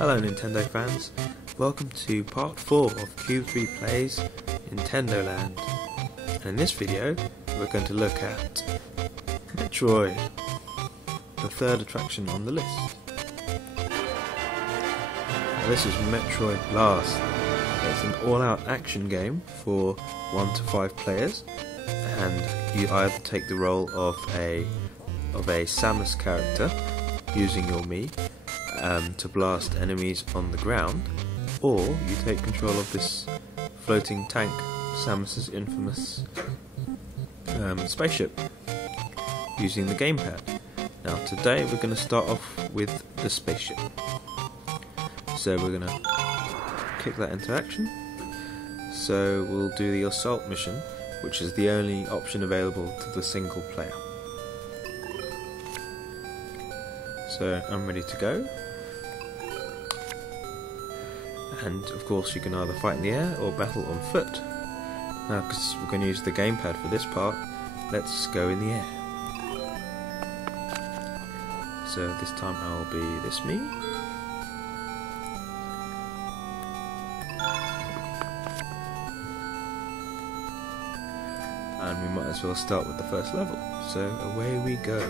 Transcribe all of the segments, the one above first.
Hello Nintendo fans, welcome to part 4 of Q3 Plays Nintendo Land. And in this video we're going to look at Metroid, the third attraction on the list. This is Metroid Blast. It's an all-out action game for 1 to 5 players, and you either take the role of a Samus character using your Mii to blast enemies on the ground, or you take control of this floating tank, Samus's infamous spaceship, using the GamePad. Now today we're going to start off with the spaceship. So we're going to kick that into action. So we'll do the assault mission, which is the only option available to the single player. So I'm ready to go. And of course you can either fight in the air or battle on foot. Now because we're going to use the gamepad for this part, let's go in the air. So this time I'll be this Mii. And we might as well start with the first level. So away we go.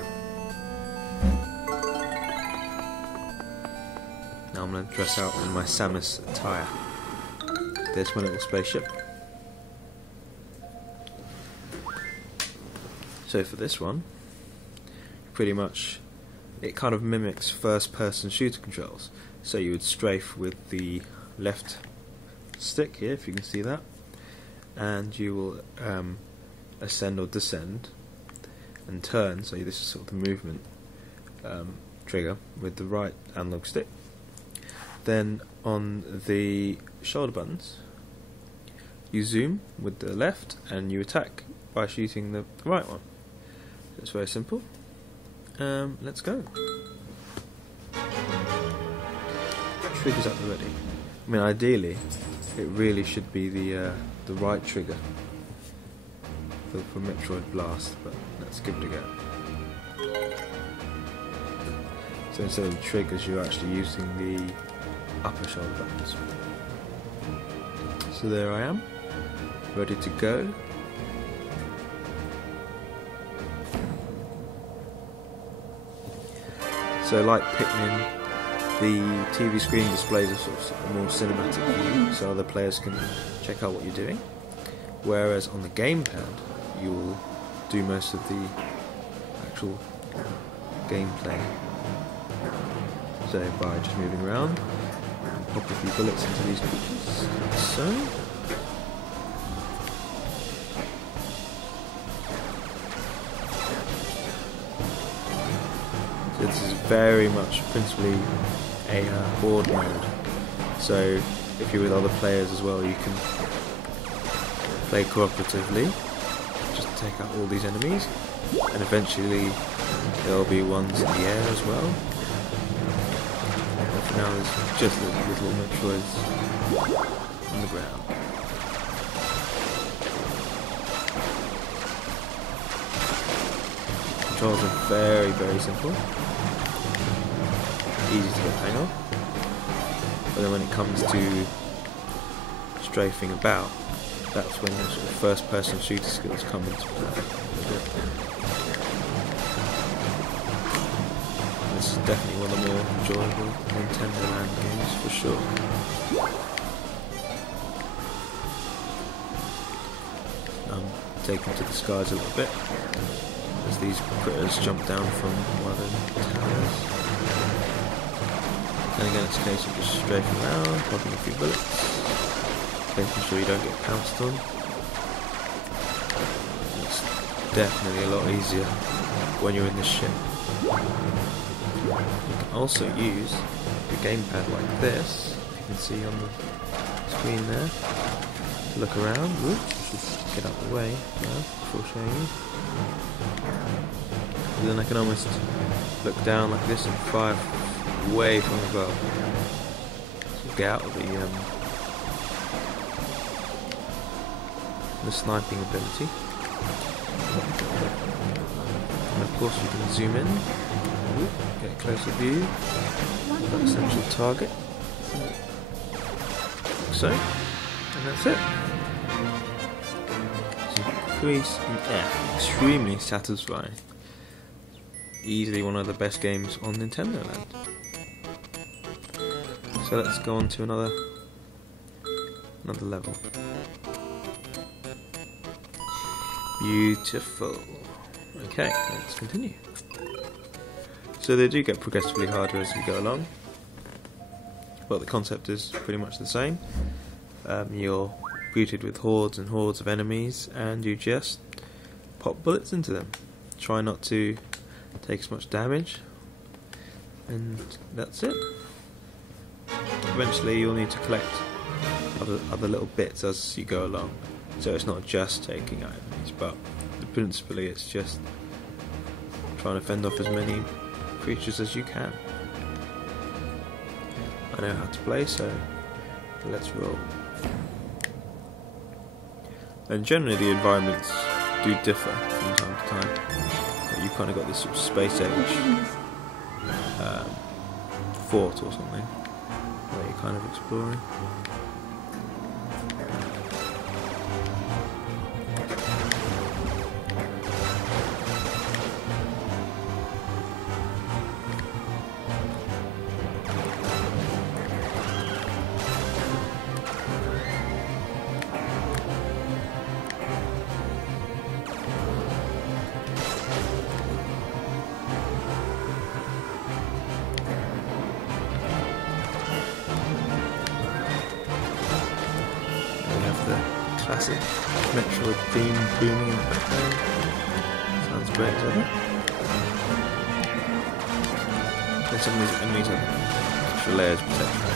Now I'm going to dress out in my Samus attire. There's my little spaceship. So for this one, pretty much it kind of mimics first person shooter controls. So you would strafe with the left stick here, if you can see that, and you will ascend or descend and turn. So this is sort of the movement trigger with the right analog stick. Then on the shoulder buttons you zoom with the left and you attack by shooting the right one. So it's very simple. Let's go. Triggers at the ready. I mean, ideally it really should be the right trigger for Metroid Blast, but let's give it a go. So instead of the triggers, you're actually using the upper shoulder buttons. So there I am, ready to go. So like Pikmin, the TV screen displays a sort of more cinematic view, so other players can check out what you're doing. Whereas on the gamepad, you will do most of the actual gameplay. So by just moving around, pop a few bullets into these creatures, like so. So this is very much principally a horde mode. So if you're with other players as well, you can play cooperatively, just take out all these enemies, and eventually there'll be ones in the air as well. But for now there's just little Metroids on the ground. Controls are very, very simple, easy to get the hang of, but then when it comes to strafing about, that's when the sort of first person shooter skills come into play. This is definitely one of the more enjoyable Nintendo Land games for sure. Taken to the skies a little bit as these critters jump down from one of the towers. And again it's a case of just strafing around, popping a few bullets, making sure you don't get pounced on. It's definitely a lot easier when you're in this ship. You can also use the gamepad like this, if you can see on the screen there, to look around. Oops, I should get out of the way now before showing you. And then I can almost look down like this and fire way from above. So get out of the sniping ability. And of course you can zoom in, get a closer view of that central target. So, and that's it. Increase in air, extremely satisfying. Easily one of the best games on Nintendo Land. So let's go on to another level. Beautiful. Okay, let's continue. So they do get progressively harder as you go along, but the concept is pretty much the same. You're greeted with hordes and hordes of enemies, and you just pop bullets into them. Try not to take as much damage, and that's it. Eventually you'll need to collect other little bits as you go along, so it's not just taking out enemies, but principally it's just trying to fend off as many creatures as you can. I know how to play, so let's roll. And generally the environments do differ from time to time. You've kind of got this sort of space age fort or something where you're kind of exploring. Classic Metroid theme booming in the background. Sounds great, doesn't it? And some of these enemies have extra layers of protection.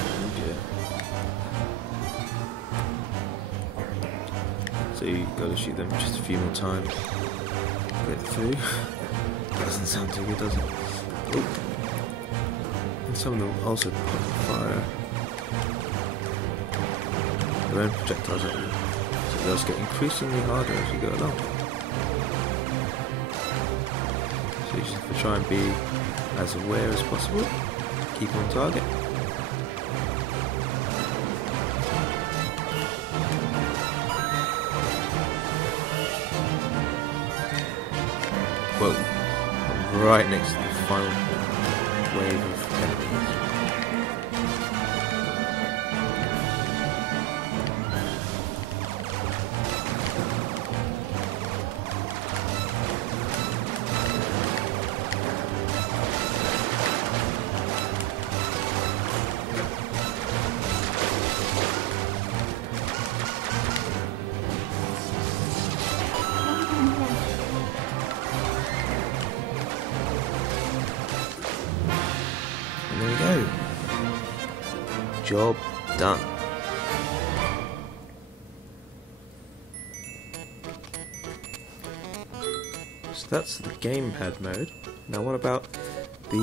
So you gotta shoot them just a few more times to get through. Doesn't sound too good, does it? Ooh. And some of them also fire their own projectiles at you. It does get increasingly harder as you go along. So you just have to try and be as aware as possible, keep on target. Whoa, I'm right next to the final wave of enemies. Job done. So that's the GamePad mode. Now what about the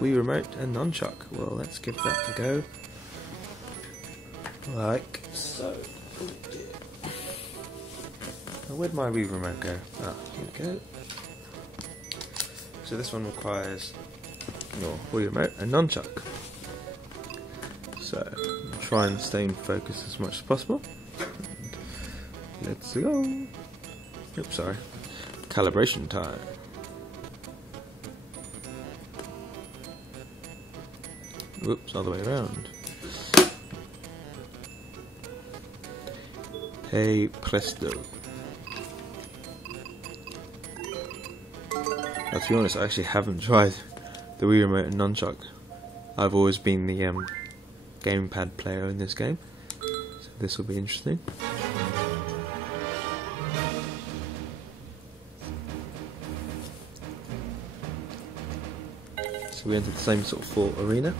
Wii Remote and Nunchuck? Well, let's give that a go. Like so. Oh dear. Now, where'd my Wii Remote go? Ah, here we go. So this one requires your Wii Remote and Nunchuck. So, try and stay in focus as much as possible. Let's go. Oops, sorry. Calibration time. Whoops, other way around. Hey presto. Now, to be honest, I actually haven't tried the Wii Remote and Nunchuck. I've always been the GamePad player in this game, so this will be interesting. So we entered the same sort of fort arena,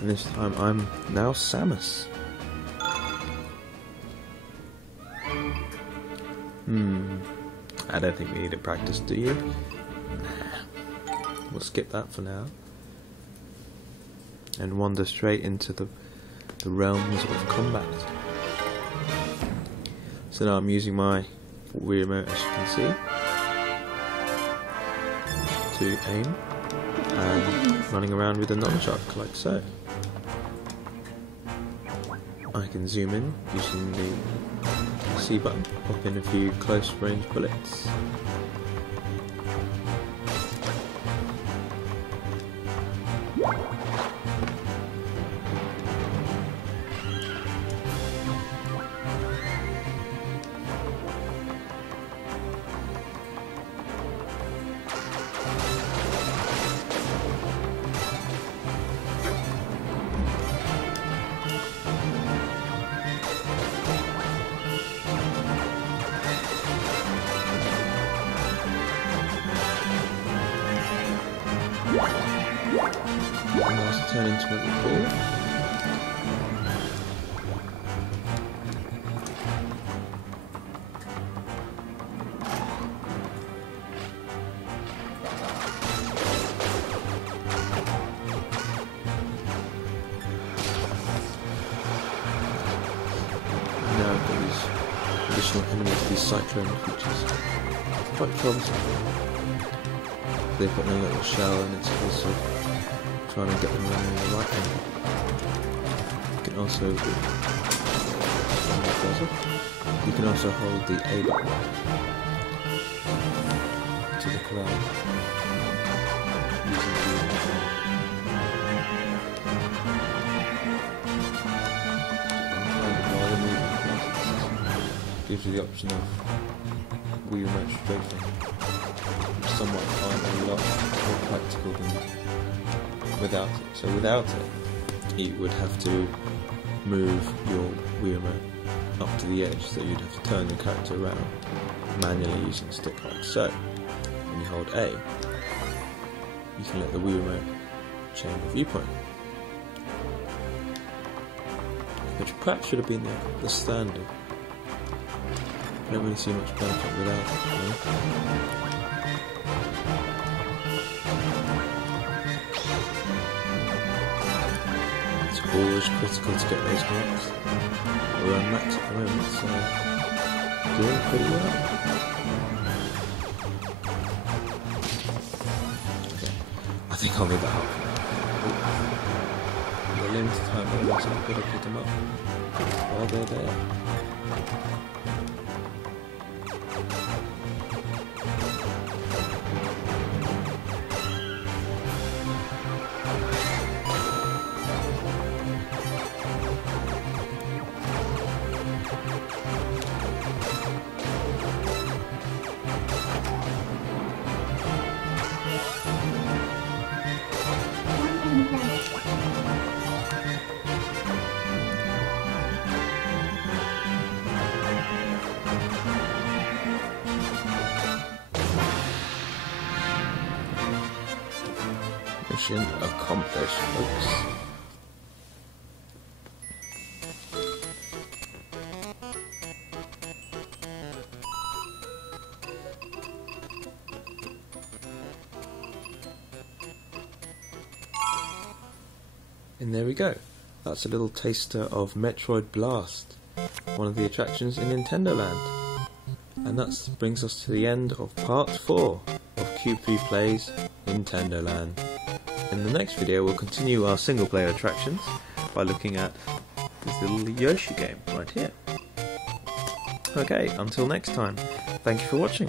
and this time I'm now Samus. I don't think we need to practice, do you? Nah. We'll skip that for now and wander straight into the realms of combat. So now I'm using my Wii Remote, as you can see, to aim, and running around with a nunchuck like so. I can zoom in using the C button, pop in a few close range bullets. And also turn into a little ball. Now I've got these additional enemies, these cyclone creatures. Quite troublesome. They put in a little shell and it's also trying to get them running in the right angle. You can also hold the A button to the cloud using the gives you the option of wheel remote strafing, which somewhat find a lot more practical than without it. So without it, you would have to move your Wii remote up to the edge, so you'd have to turn your character around manually using a stick like so. When you hold A, you can let the Wii remote change the viewpoint, which perhaps should have been the standard. I don't really see much benefit without it, you know? It's always critical to get those marks. We're on max at the moment, so doing pretty well. Okay, I think I'll leave that up. The limited time, but also I've got to pick them up while they're there. Mission accomplished, folks. And there we go. That's a little taster of Metroid Blast, one of the attractions in Nintendo Land. And that brings us to the end of part 4 of Q3 Plays Nintendo Land. In the next video we'll continue our single player attractions by looking at this little Yoshi game right here. Okay, until next time, thank you for watching.